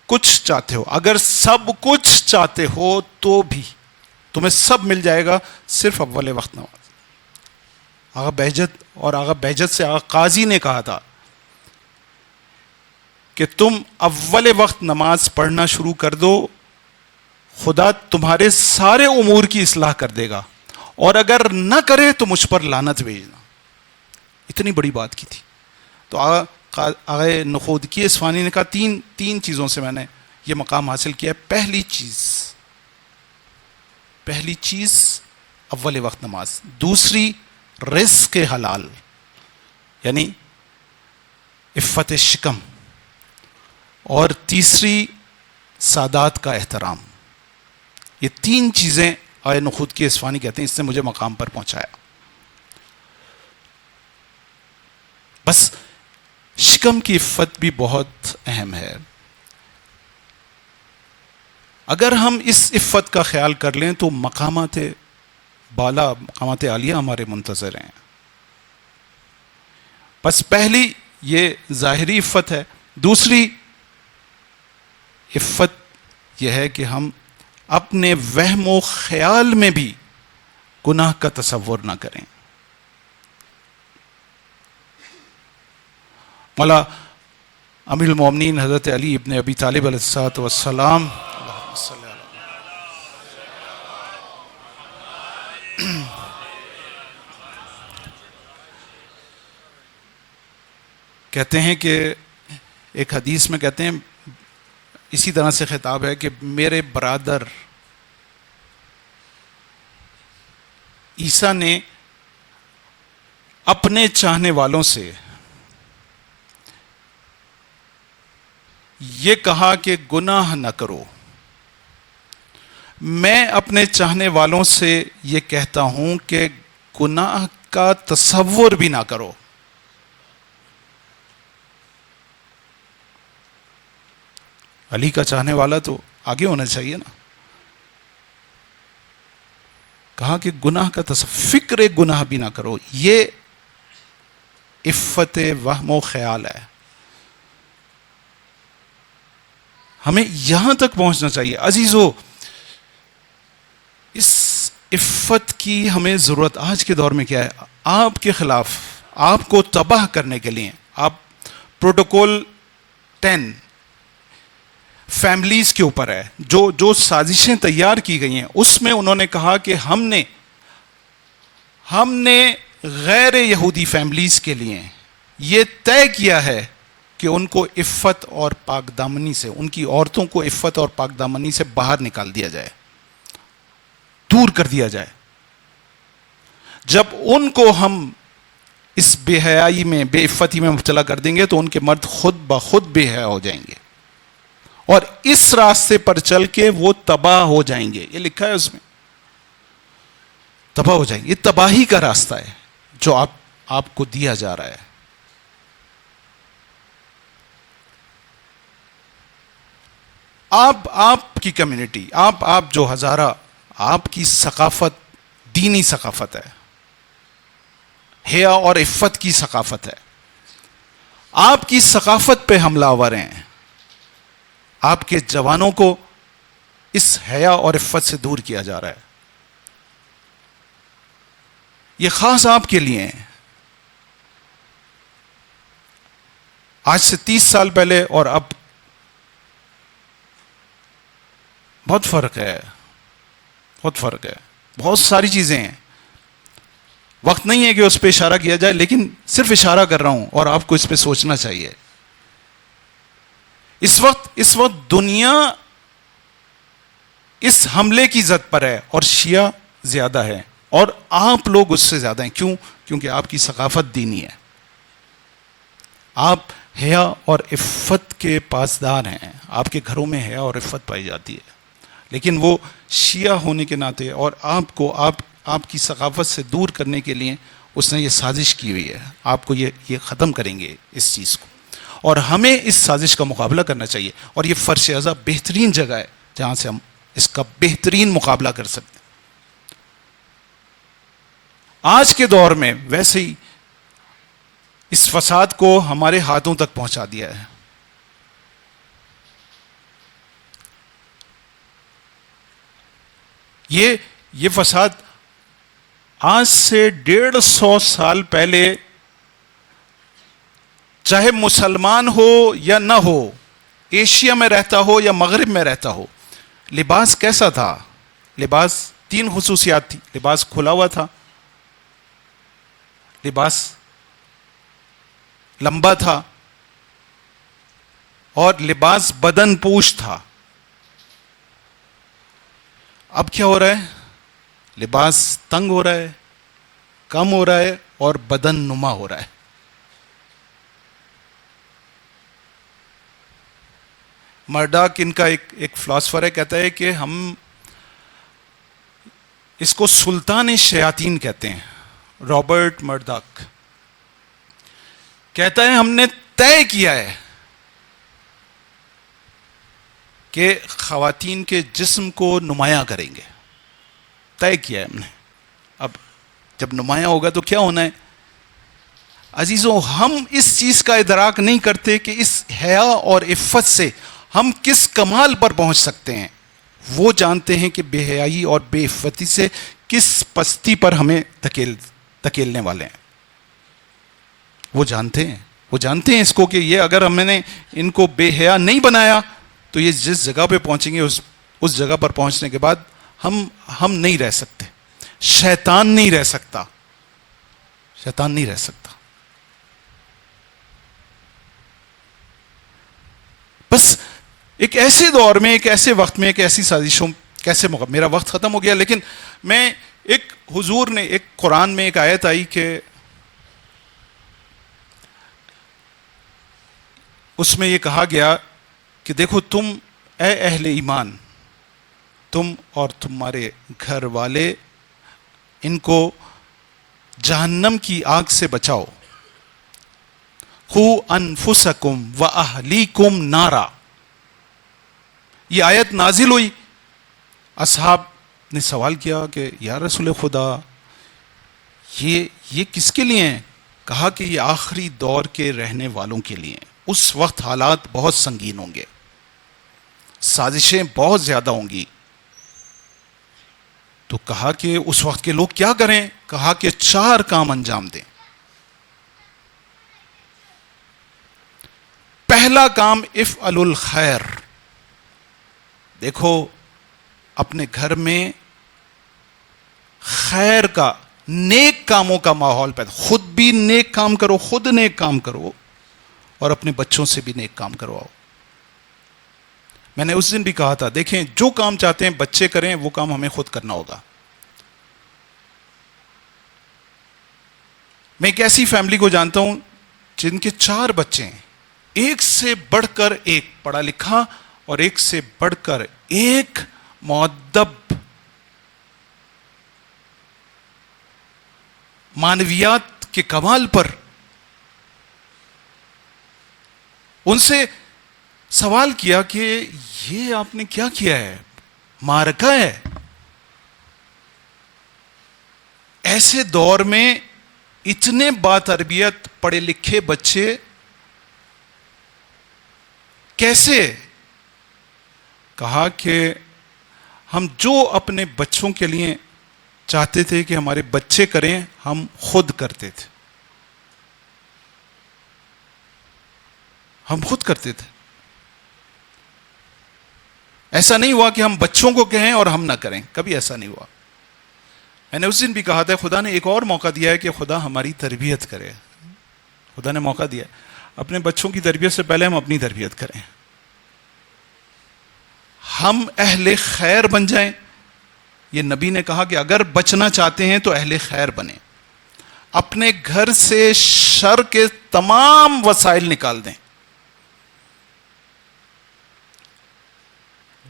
کچھ چاہتے ہو، اگر سب کچھ چاہتے ہو تو بھی تمہیں سب مل جائے گا، صرف اول وقت نماز. آغا بہجت، اور آغا بہجت سے آغا قاضی نے کہا تھا کہ تم اول وقت نماز پڑھنا شروع کر دو، خدا تمہارے سارے امور کی اصلاح کر دے گا، اور اگر نہ کرے تو مجھ پر لعنت بھیجنا. اتنی بڑی بات کی تھی. تو آغا نخودکی اصفہانی نے کہا تین چیزوں سے میں نے یہ مقام حاصل کیا. پہلی چیز اول وقت نماز. دوسری رزق حلال، یعنی عفت شکم. اور تیسری سادات کا احترام. یہ 3 چیزیں آغا نخودکی اصفہانی کہتے ہیں اس نے مجھے مقام پر پہنچایا. بس شکم کی عفت بھی بہت اہم ہے. اگر ہم اس عفت کا خیال کر لیں تو مقامات بالا، مقامات عالیہ ہمارے منتظر ہیں. بس پہلی یہ ظاہری عفت ہے. دوسری عفت یہ ہے کہ ہم اپنے وہم و خیال میں بھی گناہ کا تصور نہ کریں. مولا امیر المومنین حضرت علی ابن ابی طالب علیہ السلام کہتے ہیں کہ ایک حدیث میں کہتے ہیں، اسی طرح سے خطاب ہے کہ میرے برادر عیسیٰ نے اپنے چاہنے والوں سے یہ کہا کہ گناہ نہ کرو. میں اپنے چاہنے والوں سے یہ کہتا ہوں کہ گناہ کا تصور بھی نہ کرو. علی کا چاہنے والا تو آگے ہونا چاہیے نا. کہا کہ گناہ کا فکر گناہ بھی نہ کرو. یہ عفت وہم و خیال ہے. ہمیں یہاں تک پہنچنا چاہیے. عزیزو، اس عفت کی ہمیں ضرورت آج کے دور میں کیا ہے؟ آپ کے خلاف، آپ کو تباہ کرنے کے لیے آپ پروٹوکول 10 فیملیز کے اوپر ہے، جو سازشیں تیار کی گئی ہیں اس میں انہوں نے کہا کہ ہم نے غیر یہودی فیملیز کے لیے یہ طے کیا ہے کہ ان کو عفت اور پاک دامنی سے، ان کی عورتوں کو عفت اور پاک دامنی سے باہر نکال دیا جائے، دور کر دیا جائے. جب ان کو ہم اس بے حیائی میں، بے عفتی میں مبتلا کر دیں گے تو ان کے مرد خود بخود بے حیا ہو جائیں گے اور اس راستے پر چل کے وہ تباہ ہو جائیں گے. یہ لکھا ہے اس میں، تباہ ہو جائیں گے. یہ تباہی کا راستہ ہے جو آپ کو دیا جا رہا ہے. آپ کی کمیونٹی، آپ جو ہزارہ، آپ کی ثقافت دینی ثقافت ہے، حیا اور عفت کی ثقافت ہے. آپ کی ثقافت پہ حملہ آور ہیں. آپ کے جوانوں کو اس حیا اور عفت سے دور کیا جا رہا ہے. یہ خاص آپ کے لیے ہیں. آج سے 30 سال پہلے اور اب بہت فرق ہے، بہت فرق ہے، بہت ساری چیزیں ہیں. وقت نہیں ہے کہ اس پہ اشارہ کیا جائے، لیکن صرف اشارہ کر رہا ہوں اور آپ کو اس پہ سوچنا چاہیے. اس وقت دنیا اس حملے کی زد پر ہے اور شیعہ زیادہ ہے، اور آپ لوگ اس سے زیادہ ہیں. کیوں؟ کیونکہ آپ کی ثقافت دینی ہے، آپ حیا اور عفت کے پاسدار ہیں، آپ کے گھروں میں حیا اور عفت پائی جاتی ہے. لیکن وہ شیعہ ہونے کے ناطے اور آپ کی ثقافت سے دور کرنے کے لیے اس نے یہ سازش کی ہوئی ہے. آپ کو یہ ختم کریں گے اس چیز کو، اور ہمیں اس سازش کا مقابلہ کرنا چاہیے. اور یہ فرش اعضا بہترین جگہ ہے جہاں سے ہم اس کا بہترین مقابلہ کر سکتے ہیں. آج کے دور میں ویسے ہی اس فساد کو ہمارے ہاتھوں تک پہنچا دیا ہے. یہ فساد آج سے 150 سال پہلے، چاہے مسلمان ہو یا نہ ہو، ایشیا میں رہتا ہو یا مغرب میں رہتا ہو، لباس کیسا تھا؟ لباس 3 خصوصیات تھی. لباس کھلا ہوا تھا، لباس لمبا تھا، اور لباس بدن پوش تھا. اب کیا ہو رہا ہے؟ لباس تنگ ہو رہا ہے، کم ہو رہا ہے، اور بدن نما ہو رہا ہے. مرڈاک ان کا ایک فلاسفر ہے، کہتا ہے کہ ہم اس کو سلطان شیاطین کہتے ہیں. رابرٹ مرڈاک کہتا ہے ہم نے طے کیا ہے کہ خواتین کے جسم کو نمایاں کریں گے. طے کیا ہے ہم نے. اب جب نمایاں ہوگا تو کیا ہونا ہے؟ عزیزوں، ہم اس چیز کا ادراک نہیں کرتے کہ اس حیا اور عفت سے ہم کس کمال پر پہنچ سکتے ہیں. وہ جانتے ہیں کہ بے حیائی اور بے عفتی سے کس پستی پر ہمیں دھکیلنے والے ہیں. وہ جانتے ہیں اس کو، کہ یہ اگر ہم نے ان کو بے حیا نہیں بنایا تو یہ جس جگہ پہ پہنچیں گے اس جگہ پر پہنچنے کے بعد ہم نہیں رہ سکتے. شیطان نہیں رہ سکتا. بس ایک ایسے دور میں، ایک ایسے وقت میں، ایک ایسی سازشوں میرا وقت ختم ہو گیا. لیکن میں حضور نے ایک قرآن میں ایک آیت آئی کہ اس میں یہ کہا گیا کہ دیکھو تم اے اہل ایمان، تم اور تمہارے گھر والے ان کو جہنم کی آگ سے بچاؤ. قوا انفسکم واہلیکم نارا. یہ آیت نازل ہوئی، اصحاب نے سوال کیا کہ یا رسول خدا یہ کس کے لیے ہیں؟ کہا کہ یہ آخری دور کے رہنے والوں کے لیے. اس وقت حالات بہت سنگین ہوں گے، سازشیں بہت زیادہ ہوں گی. تو کہا کہ اس وقت کے لوگ کیا کریں؟ کہا کہ 4 کام انجام دیں. پہلا کام افعلوا الخیر. دیکھو اپنے گھر میں خیر کا، نیک کاموں کا ماحول پیدا. خود بھی نیک کام کرو، خود نیک کام کرو، اور اپنے بچوں سے بھی نیک کام کرواؤ. میں نے اس دن بھی کہا تھا، دیکھیں جو کام چاہتے ہیں بچے کریں، وہ کام ہمیں خود کرنا ہوگا. میں ایک ایسی فیملی کو جانتا ہوں جن کے 4 بچے ہیں، ایک سے بڑھ کر ایک پڑھا لکھا اور ایک سے بڑھ کر ایک مؤدب، معنویات کے کمال پر. ان سے سوال کیا کہ یہ آپ نے کیا کیا ہے؟ معرکہ ہے. ایسے دور میں اتنے با تربیت پڑھے لکھے بچے کیسے؟ کہا کہ ہم جو اپنے بچوں کے لیے چاہتے تھے کہ ہمارے بچے کریں، ہم خود کرتے تھے. ہم خود کرتے تھے. ایسا نہیں ہوا کہ ہم بچوں کو کہیں اور ہم نہ کریں, کبھی ایسا نہیں ہوا. میں نے اس دن بھی کہا تھا خدا نے ایک اور موقع دیا ہے کہ خدا ہماری تربیت کرے. خدا نے موقع دیا, اپنے بچوں کی تربیت سے پہلے ہم اپنی تربیت کریں, ہم اہل خیر بن جائیں. یہ نبی نے کہا کہ اگر بچنا چاہتے ہیں تو اہل خیر بنیں, اپنے گھر سے شر کے تمام وسائل نکال دیں.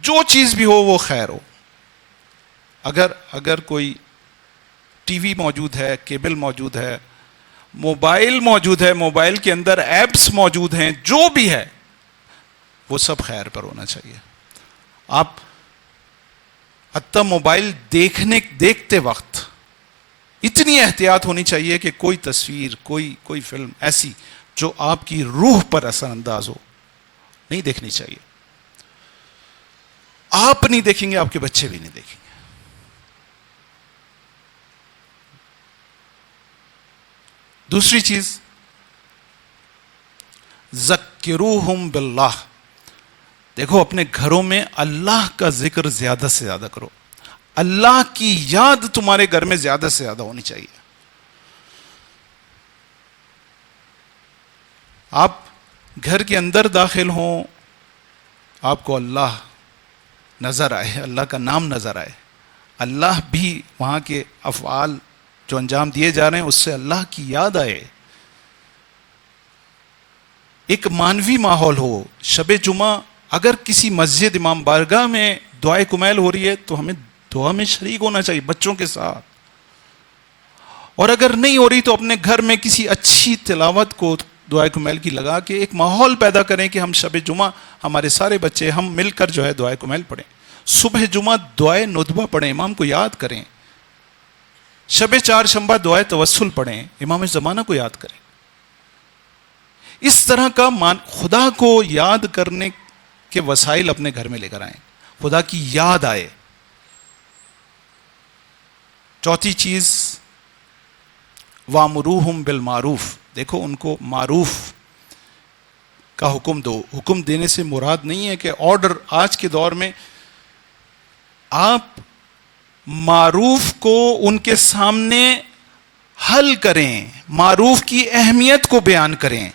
جو چیز بھی ہو وہ خیر ہو. اگر کوئی ٹی وی موجود ہے, کیبل موجود ہے, موبائل موجود ہے, موبائل کے اندر ایپس موجود ہیں, جو بھی ہے وہ سب خیر پر ہونا چاہیے. آپ حتیٰ موبائل دیکھتے وقت اتنی احتیاط ہونی چاہیے کہ کوئی تصویر, کوئی فلم ایسی جو آپ کی روح پر اثر انداز ہو نہیں دیکھنی چاہیے. آپ نہیں دیکھیں گے, آپ کے بچے بھی نہیں دیکھیں گے. دوسری چیز, ذکروہم باللہ. دیکھو اپنے گھروں میں اللہ کا ذکر زیادہ سے زیادہ کرو. اللہ کی یاد تمہارے گھر میں زیادہ سے زیادہ ہونی چاہیے. آپ گھر کے اندر داخل ہوں, آپ کو اللہ نظر آئے, اللہ کا نام نظر آئے, اللہ بھی وہاں کے افعال جو انجام دیے جا رہے ہیں اس سے اللہ کی یاد آئے. ایک مانوی ماحول ہو. شب جمعہ اگر کسی مسجد امام بارگاہ میں دعائے کمیل ہو رہی ہے تو ہمیں دعا میں شریک ہونا چاہیے بچوں کے ساتھ. اور اگر نہیں ہو رہی تو اپنے گھر میں کسی اچھی تلاوت کو دعائے کمیل کی لگا کے ایک ماحول پیدا کریں کہ ہم شب جمعہ ہمارے سارے بچے ہم مل کر جو ہے دعائے کمیل پڑھیں. صبح جمعہ دعائے ندبہ پڑھیں, امام کو یاد کریں. شب چہارشنبہ دعائے توسل پڑھیں, امام زمانہ کو یاد کریں. اس طرح کا خدا کو یاد کرنے کے وسائل اپنے گھر میں لے کر آئیں, خدا کی یاد آئے. چوتھی چیز, وَامُرُوهُمْ بِالْمَعْرُوفِ. دیکھو ان کو معروف کا حکم دو. حکم دینے سے مراد نہیں ہے کہ آرڈر. آج کے دور میں آپ معروف کو ان کے سامنے حل کریں, معروف کی اہمیت کو بیان کریں,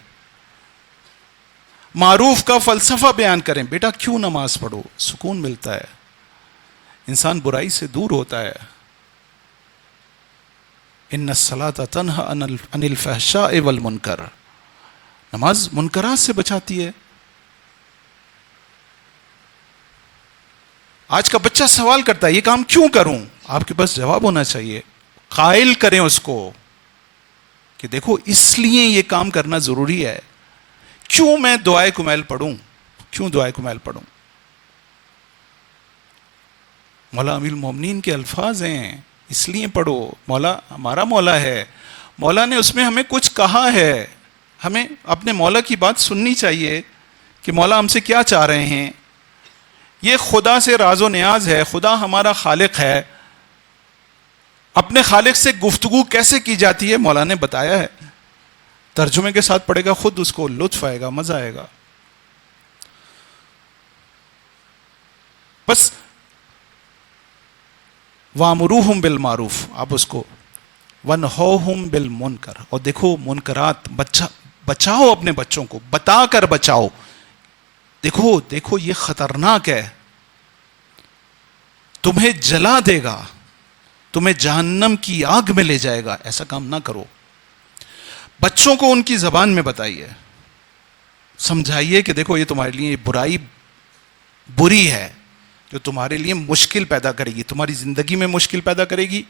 معروف کا فلسفہ بیان کریں. بیٹا کیوں نماز پڑھو, سکون ملتا ہے, انسان برائی سے دور ہوتا ہے. ان الصلاۃ تنہی عن الفحشاء والمنکر. نماز منکرات سے بچاتی ہے. آج کا بچہ سوال کرتا ہے یہ کام کیوں کروں, آپ کے پاس جواب ہونا چاہیے. قائل کریں اس کو کہ دیکھو اس لیے یہ کام کرنا ضروری ہے. کیوں میں دعائے کمیل پڑھوں, کیوں دعائے کمیل پڑھوں. مولا امیر المومنین کے الفاظ ہیں, اس لیے پڑھو. مولا ہمارا مولا ہے, مولا نے اس میں ہمیں کچھ کہا ہے, ہمیں اپنے مولا کی بات سننی چاہیے کہ مولا ہم سے کیا چاہ رہے ہیں. یہ خدا سے راز و نیاز ہے, خدا ہمارا خالق ہے. اپنے خالق سے گفتگو کیسے کی جاتی ہے مولا نے بتایا ہے. ترجمے کے ساتھ پڑھے گا, خود اس کو لطف آئے گا, مزہ آئے گا. بس وَامُرُوهُمْ بِالْمَعْرُوفِ, آپ اس کو وَانْهَوْهُمْ بِالْمُنْکَرِ. اور دیکھو منکرات بچاؤ, اپنے بچوں کو بتا کر بچاؤ. دیکھو یہ خطرناک ہے, تمہیں جلا دے گا, تمہیں جہنم کی آگ میں لے جائے گا. ایسا کام نہ کرو. بچوں کو ان کی زبان میں بتائیے, سمجھائیے کہ دیکھو یہ تمہارے لیے برائی بری ہے جو تمہارے لیے مشکل پیدا کرے گی, تمہاری زندگی میں مشکل پیدا کرے گی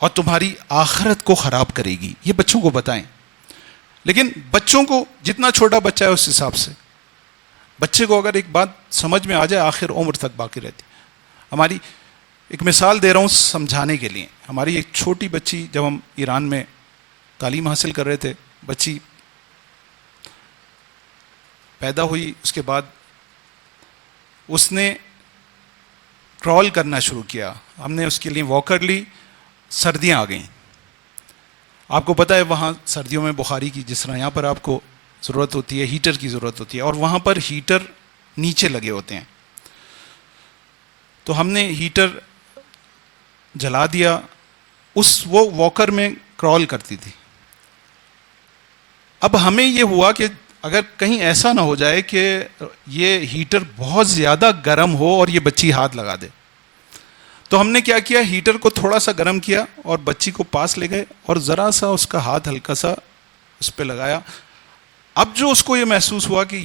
اور تمہاری آخرت کو خراب کرے گی. یہ بچوں کو بتائیں. لیکن بچوں کو جتنا چھوٹا بچہ ہے اس حساب سے, بچے کو اگر ایک بات سمجھ میں آ جائے آخر عمر تک باقی رہتی. ہماری ایک مثال دے رہا ہوں سمجھانے کے لیے. ہماری ایک چھوٹی بچی, جب ہم ایران میں تعلیم حاصل کر رہے تھے, بچی پیدا ہوئی, اس کے بعد اس نے کرال کرنا شروع کیا. ہم نے اس کے لیے واکر لی. سردیاں آ گئیں, آپ کو پتہ ہے وہاں سردیوں میں بخاری کی, جس طرح یہاں پر آپ کو ضرورت ہوتی ہے، ہیٹر کی ضرورت ہوتی ہے، اور وہاں پر ہیٹر نیچے لگے ہوتے ہیں. تو ہم نے ہیٹر جلا دیا. وہ واکر میں کرال کرتی تھی. اب ہمیں یہ ہوا کہ اگر کہیں ایسا نہ ہو جائے کہ یہ ہیٹر بہت زیادہ گرم ہو اور یہ بچی ہاتھ لگا دے. تو ہم نے کیا کیا، ہیٹر کو تھوڑا سا گرم کیا اور بچی کو پاس لے گئے اور ذرا سا اس کا ہاتھ ہلکا سا اس پہ لگایا. اب جو اس کو یہ محسوس ہوا کہ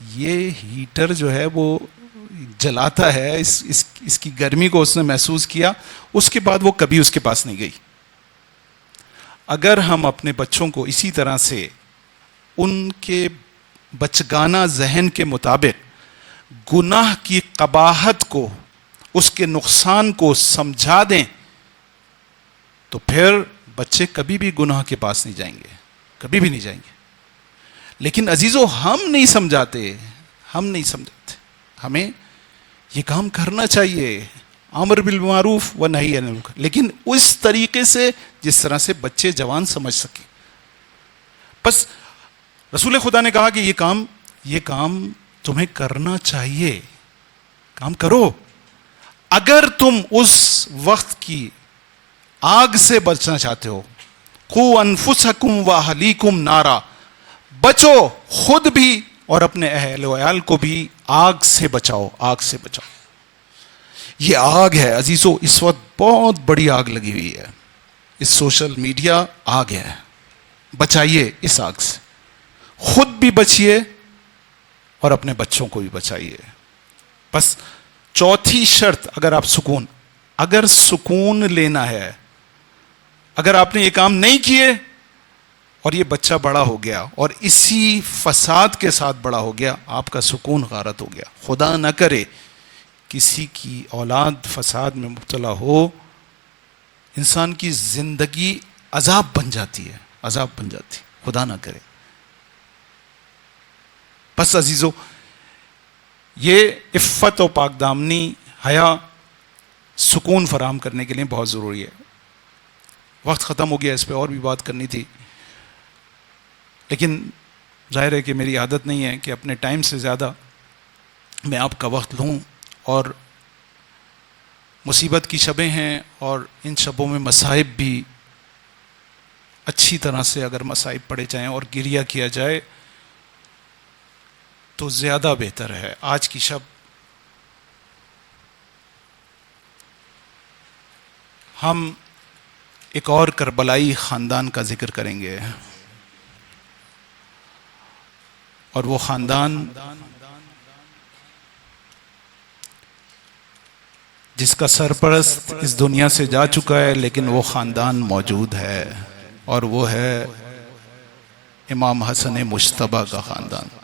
یہ ہیٹر جو ہے وہ جلاتا ہے، اس کی گرمی کو اس نے محسوس کیا. اس کے بعد وہ کبھی اس کے پاس نہیں گئی. اگر ہم اپنے بچوں کو اسی طرح سے ان کے بچگانہ ذہن کے مطابق گناہ کی قباحت کو، اس کے نقصان کو سمجھا دیں، تو پھر بچے کبھی بھی گناہ کے پاس نہیں جائیں گے، کبھی بھی نہیں جائیں گے. لیکن عزیزو، ہم نہیں سمجھاتے. ہمیں یہ کام کرنا چاہیے، امر بالمعروف و نہی عن المنکر، لیکن اس طریقے سے جس طرح سے بچے جوان سمجھ سکیں. بس رسول خدا نے کہا کہ یہ کام تمہیں کرنا چاہیے، کام کرو. اگر تم اس وقت کی آگ سے بچنا چاہتے ہو، قوا انفسکم واہلیکم نارا، بچو خود بھی اور اپنے اہل و عیال کو بھی آگ سے بچاؤ، آگ سے بچاؤ. یہ آگ ہے عزیزو، اس وقت بہت بڑی آگ لگی ہوئی ہے. اس سوشل میڈیا آگ ہے. بچائیے اس آگ سے، خود بھی بچیے اور اپنے بچوں کو بھی بچائیے. بس چوتھی شرط، اگر سکون لینا ہے، اگر آپ نے یہ کام نہیں کیے اور یہ بچہ بڑا ہو گیا اور اسی فساد کے ساتھ بڑا ہو گیا، آپ کا سکون غارت ہو گیا. خدا نہ کرے کسی کی اولاد فساد میں مبتلا ہو، انسان کی زندگی عذاب بن جاتی ہے، عذاب بن جاتی، خدا نہ کرے. بس عزیزو، یہ عفت و پاک دامنی، حیا، سکون فراہم کرنے کے لیے بہت ضروری ہے. وقت ختم ہو گیا، اس پہ اور بھی بات کرنی تھی، لیکن ظاہر ہے کہ میری عادت نہیں ہے کہ اپنے ٹائم سے زیادہ میں آپ کا وقت لوں. اور مصیبت کی شبیں ہیں اور ان شبوں میں مصائب بھی اچھی طرح سے اگر مصائب پڑے جائیں اور گریہ کیا جائے تو زیادہ بہتر ہے. آج کی شب ہم ایک اور کربلائی خاندان کا ذکر کریں گے، اور وہ خاندان جس کا سرپرست اس دنیا سے جا چکا ہے، لیکن وہ خاندان موجود ہے، اور وہ ہے امام حسن مجتبیٰ کا خاندان.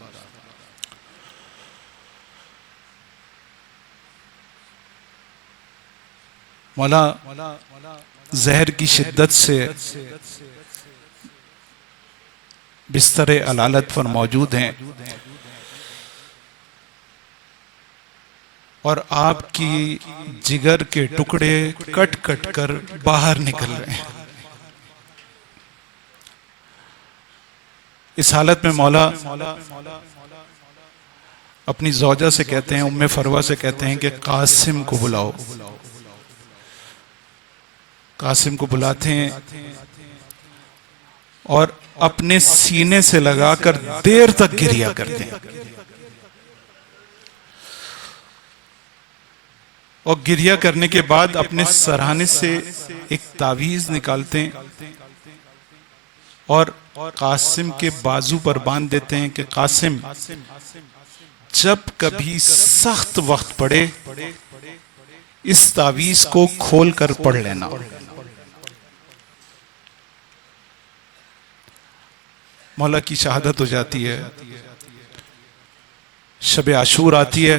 مولا زہر کی شدت سے بستر علالت پر موجود ہیں، اور آپ کی جگر کے ٹکڑے کٹ کٹ کر باہر نکل رہے ہیں. اس حالت میں مولا اپنی زوجہ سے کہتے ہیں، ام فروہ سے کہتے ہیں کہ قاسم کو بلاؤ. قاسم کو بلاتے ہیں اور اپنے سینے سے لگا کر دیر تک گریہ کرتے ہیں، اور گریہ کرنے کے بعد اپنے سرہانے سے ایک تعویذ نکالتے ہیں اور قاسم کے بازو پر باندھ دیتے ہیں کہ قاسم، جب کبھی سخت وقت پڑے اس تعویذ کو کھول کر پڑھ لینا. مولا کی شہادت ہو جاتی ہے، شب عاشور آتی ہے،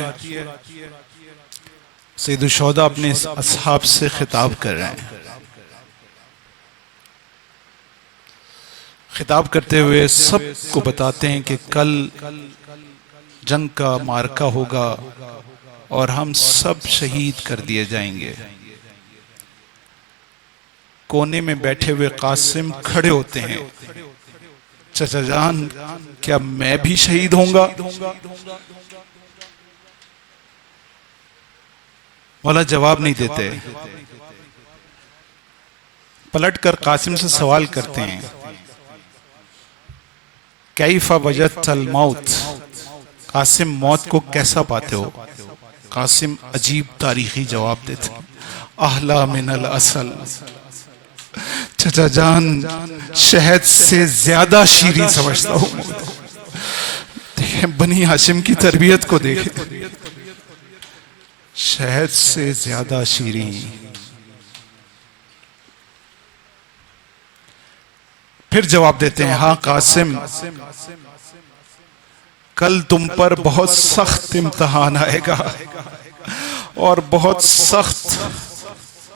سید الشہداء اپنے اصحاب سے خطاب کر رہے ہیں. خطاب کرتے ہوئے سب کو بتاتے ہیں کہ کل جنگ کا معرکہ ہوگا اور ہم سب شہید کر دیے جائیں گے. کونے میں بیٹھے ہوئے قاسم کھڑے ہوتے ہیں چچا جان کیا میں بھی شہید ہوں گا؟ مولا جواب نہیں دیتے، پلٹ کر قاسم سے سوال کرتے ہیں، کیف وجدت الموت، قاسم موت کو کیسا پاتے ہو؟ قاسم عجیب تاریخی جواب دیتے، احلا من العسل، چچا جان شہد سے زیادہ شیریں سمجھتا ہوں۔ دیکھیں بنی ہاشم کی تربیت کو دیکھیں، شہد سے زیادہ شیریں۔ پھر جواب دیتے ہیں، ہاں قاسم کل تم پر بہت سخت امتحان آئے گا اور بہت سخت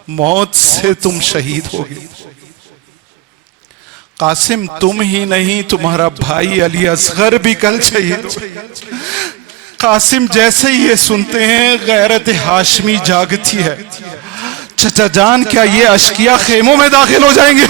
موت سے تم شہید ہوگے۔ قاسم تم ہی نہیں، تمہارا بھائی علی اصغر بھی کل شہید ہوگا۔ قاسم جیسے ہی یہ سنتے ہیں غیرت ہاشمی جاگتی ہے، چچا جان کیا یہ اشقیاء خیموں میں داخل ہو جائیں گے؟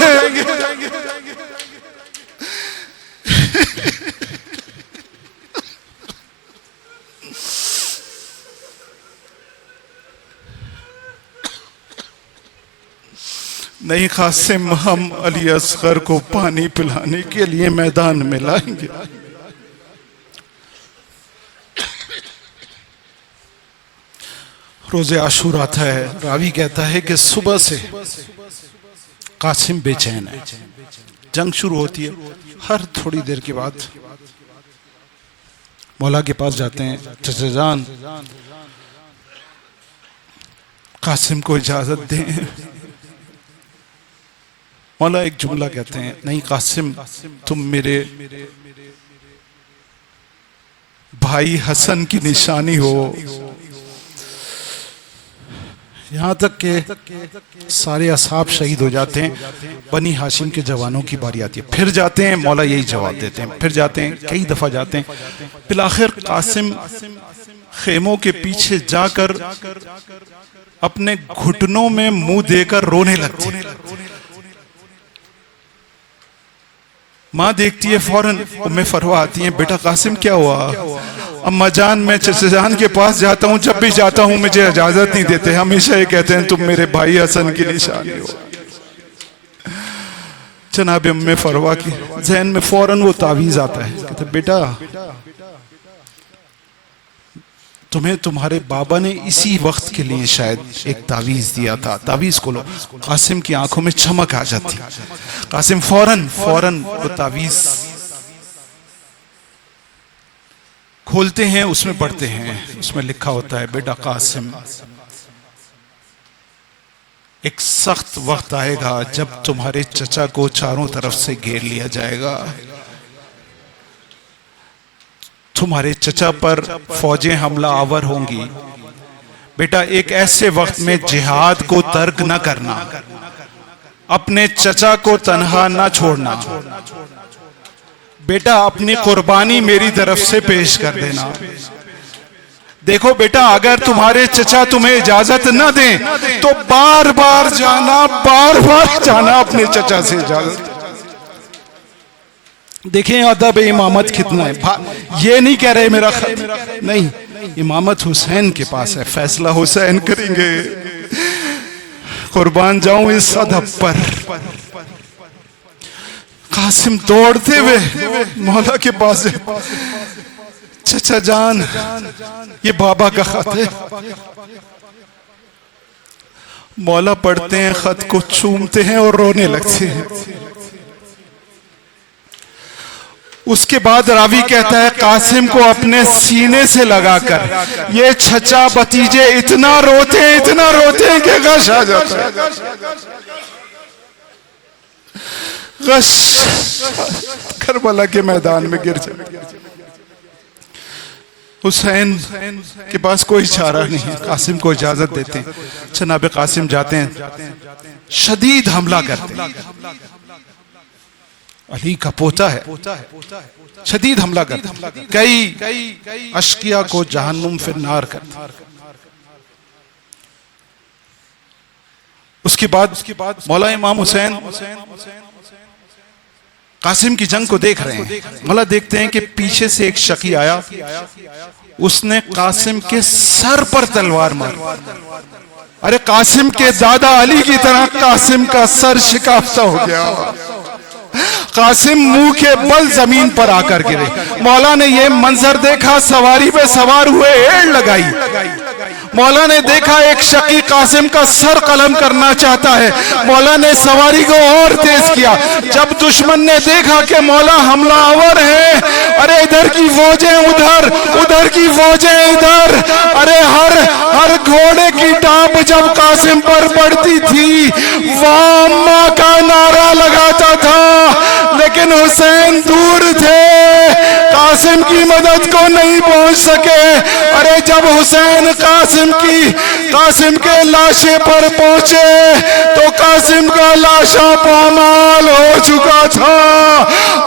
نہیں قاسم، ہم علی اصغر کو پانی پلانے کے لیے میدان میں لائیں گے۔ روز عاشور آتا ہے، راوی کہتا ہے کہ صبح سے قاسم بے چین ہے، جنگ شروع ہوتی ہے، ہر تھوڑی دیر کے بعد مولا کے پاس جاتے ہیں، چچا جان قاسم کو اجازت دیں۔ مولا ایک جملہ کہتے ہیں، نہیں قاسم تم میرے بھائی حسن کی نشانی ہو۔ یہاں تک کہ سارے اصحاب شہید ہو جاتے ہیں، بنی ہاشم کے جوانوں کی باری آتی ہے، پھر جاتے ہیں، مولا یہی جواب دیتے ہیں، پھر جاتے ہیں، کئی دفعہ جاتے ہیں، بالآخر قاسم خیموں کے پیچھے جا کر اپنے گھٹنوں میں منہ دے کر رونے لگتے ہیں۔ ماں دیکھتی ہے، فوراً ام فروا آتی ہیں، بیٹا قاسم کیا ہوا؟ اماں جان میں چچا جان کے پاس جاتا ہوں، جب بھی جاتا ہوں مجھے اجازت نہیں دیتے، ہمیشہ یہ کہتے ہیں تم میرے بھائی حسن کی نشانی ہو۔ جناب ام فروا کی ذہن میں فوراً وہ تعویذ آتا ہے، کہتے ہیں بیٹا تمہیں تمہارے بابا نے اسی وقت کے لیے شاید ایک تعویذ دیا تھا، تعویذ کو لو۔ قاسم کی آنکھوں میں چمک آ جاتی، قاسم فوراً وہ تعویذ کھولتے ہیں، اس میں پڑھتے ہیں، اس میں لکھا ہوتا ہے، بیٹا قاسم ایک سخت وقت آئے گا جب تمہارے چچا کو چاروں طرف سے گھیر لیا جائے گا، تمہارے چچا پر فوجیں حملہ آور ہوں گی۔ بیٹا ایک ایسے وقت میں جہاد کو ترک نہ کرنا، اپنے چچا کو تنہا نہ چھوڑنا، بیٹا اپنی قربانی میری طرف سے پیش کر دینا۔ دیکھو بیٹا اگر تمہارے چچا تمہیں اجازت نہ دیں تو بار بار جانا اپنے چچا سے اجازت۔ دیکھیں ادب امامت کتنا ہے، یہ نہیں کہہ رہے میرا نہیں، امامت حسین کے پاس ہے، فیصلہ حسین کریں گے، قربان جاؤں اس ادب پر۔ قاسم دوڑتے ہوئے مولا کے پاس ہے، چچا جان یہ بابا کا خط ہے۔ مولا پڑھتے ہیں، خط کو چومتے ہیں اور رونے لگتے ہیں۔ اس کے بعد راوی کہتا ہے قاسم کو اپنے سینے سے لگا کر یہ چچا بتیجے اتنا روتے ہیں کہ غش آ جاتا ہے، غش کربلا کے میدان میں گر جاتا۔ حسین کے پاس کوئی چارہ نہیں، قاسم کو اجازت دیتے ہیں، جناب قاسم جاتے ہیں، شدید حملہ کرتے ہیں، علی کا پوتا ہے، شدید حملہ کرتے ہیں، کئی اشقیاء کو جہنم فی النار کرتے ہیں۔ اس کے بعد مولا امام حسین قاسم کی جنگ کو دیکھ رہے ہیں. مولا دیکھتے ہیں کہ پیچھے سے ایک شقی آیا, اس نے قاسم کے سر پر تلوار مار. ارے قاسم کے دادا علی کی طرح قاسم کا سر شکافتہ ہو گیا. قاسم منہ کے بل زمین پر آ کر گرے. مولا نے یہ منظر دیکھا, سواری پہ سوار ہوئے ایڑ لگائی. مولا نے دیکھا ایک شقی قاسم کا سر قلم کرنا چاہتا ہے. مولا نے سواری کو اور تیز کیا. جب دشمن نے دیکھا کہ مولا حملہ آور ہے, ارے ادھر کی فوجیں ادھر, ادھر کی فوجیں ادھر, ارے ہر گھوڑے کی ٹاپ جب قاسم پر پڑتی تھی وامہ کا نعرہ لگاتا تھا, لیکن حسین دور تھے, قاسم کی مدد کو نہیں پہنچ سکے. ارے جب حسین قاسم کے لاشے پر پہنچے تو قاسم کا لاشا پامال ہو چکا تھا.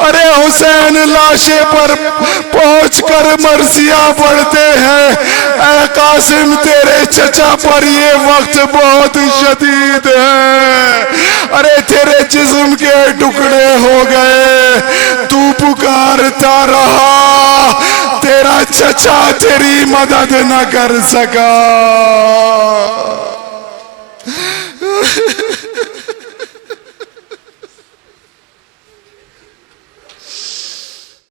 ارے حسین لاشے پر پہنچ کر مرثیہ پڑھتے ہیں, اے قاسم تیرے چچا پر یہ وقت بہت شدید ہے, ارے تیرے جسم کے ٹکڑے ہو گئے, تو پکارتا رہا, تیرا چچا تیری مدد نہ کر سکا.